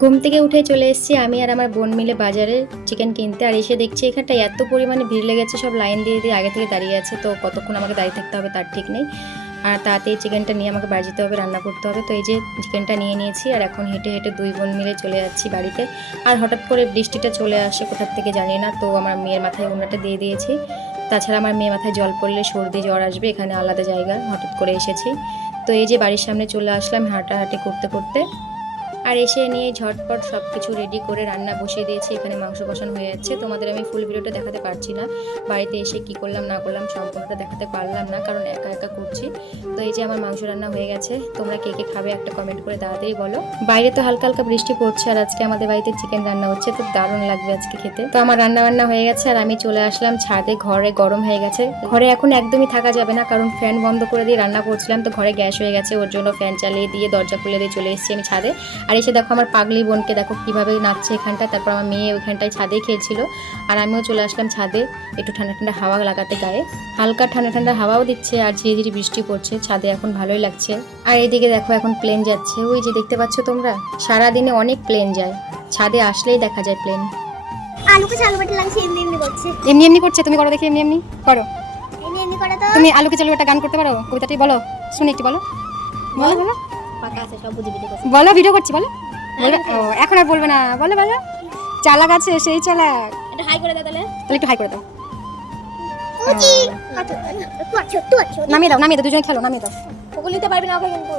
ঘুম থেকে উঠে চলে এসেছি আমি আর আমার বোন মিলে বাজারে চিকেন কিনতে। আর এসে দেখছি এখানটা এত পরিমাণে ভিড় লেগেছে, সব লাইন দিয়ে দিয়ে আগে থেকে দাঁড়িয়ে আছে। তো কতক্ষণ আমাকে দাঁড়িয়ে থাকতে হবে তার ঠিক নেই। আর তাড়াতাড়ি চিকেনটা নিয়ে আমাকে বাড়ি যেতে হবে, রান্না করতে হবে। তো এই যে চিকেনটা নিয়ে নিয়েছি আর এখন হেঁটে হেঁটে দুই বোন মিলে চলে যাচ্ছি বাড়িতে। আর হঠাৎ করে বৃষ্টিটা চলে আসে কোথার থেকে জানি না, তো আমার মেয়ের মাথায় ওড়নাটা দিয়ে দিয়েছি। তাছাড়া আমার মেয়ের মাথায় জল পড়লে সর্দি জ্বর আসবে, এখানে আলাদা জায়গা, হঠাৎ করে এসেছি। তো এই যে বাড়ির সামনে চলে আসলাম হাঁটাহাঁটি করতে করতে। আর এসে নিয়ে ঝটপট সব কিছু রেডি করে রান্না বসিয়ে দিয়েছি। এখানে মাংস কষানো হয়ে যাচ্ছে। তোমাদের আমি ফুল ভিডিওটা দেখাতে পারছি না, বাড়িতে এসে কি করলাম না করলাম সম্পূর্ণটা দেখাতে পারলাম না, কারণ একা একা করছি। তো এই যে আমার মাংস রান্না হয়ে গেছে। তোমরা কে কে খাবে একটা কমেন্ট করে তাড়াতাড়ি বলো। বাইরে তো হালকা হালকা বৃষ্টি পড়ছে আর আজকে আমাদের বাড়িতে চিকেন রান্না হচ্ছে, তো দারুণ লাগবে আজকে খেতে। তো আমার রান্না বান্না হয়ে গেছে আর আমি চলে আসলাম ছাদে। ঘরে গরম হয়ে গেছে, ঘরে এখন একদমই থাকা যাবে না, কারণ ফ্যান বন্ধ করে দিয়ে রান্না করছিলাম, তো ঘরে গ্যাস হয়ে গেছে, ওর জন্য ফ্যান চালিয়ে দিয়ে দরজা খুলে দিয়ে চলে এসেছি আমি ছাদে। আর এসে দেখো আমার পাগলি বোনকে দেখো কিভাবে নাচছে এখানটায়, তারপর আমার মেয়ে ওইখানটায় ছাদেই খেলছিল। আর আমিও চলে আসলাম ছাদে একটু ঠান্ডা ঠান্ডা হাওয়া লাগাতে গায়ে। হালকা ঠান্ডা ঠান্ডা হাওয়াও দিচ্ছে আর ধীরে ধীরে বৃষ্টি পড়ছে, ছাদে এখন ভালোই লাগছে। আর এইদিকে দেখো এখন প্লেন যাচ্ছে, ওই যে দেখতে পাচ্ছ তোমরা, সারাদিনে অনেক প্লেন যায়, ছাদে আসলেই দেখা যায় প্লেন। আলুকে চালু বাটা লাগছে, এমনি এমনি করছে। এমনি এমনি করছে, তুমি করো দেখি, এমনি এমনি করো। এমনি এমনি করে তো। তুমি আলুকে চালু একটা গান করতে পারো, কবিতাটি বলো শুনি একটু, বলো বলো বলো পাকা আছে সব বুঝে বুঝে করছে। বলো, ভিডিও করছি বলো। বলবে ও এখন আর বলবে না, বলো বলো। চালাক আছে সেই চালাক। এটা হাই করে দাও তাহলে। তাহলে একটু হাই করে দাও। উচি তুই আছো নামিয়ে দাও দুজনে খেলো, নামিয়ে দাও। ওগুলো নিতে পারবি না ওকে কিন্তু।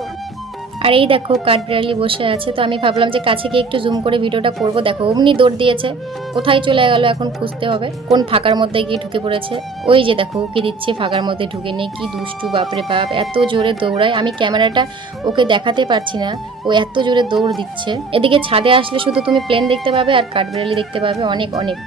আর এই দেখো কাঠবিড়ালি বসে আছে, তো আমি ভাবলাম যে কাছে গিয়ে একটু জুম করে ভিডিওটা করব। দেখো অমনি দৌড় দিয়েছে, কোথায় চলে গেল এখন খুঁজতে হবে, কোন ফাঁকার মধ্যে গিয়ে ঢুকে পড়েছে। ওই যে দেখো ওকে দিচ্ছে ফাঁকার মধ্যে ঢুকে নেই, কি দুষ্টু বাপরে বাপ, এত জোরে দৌড়ায়, আমি ক্যামেরাটা ওকে দেখাতে পারছি না, ও এত জোরে দৌড় দিচ্ছে। এদিকে ছাদে আসলে শুধু তুমি প্লেন দেখতে পাবে আর কাঠবিড়ালি দেখতে পাবে অনেক অনেক।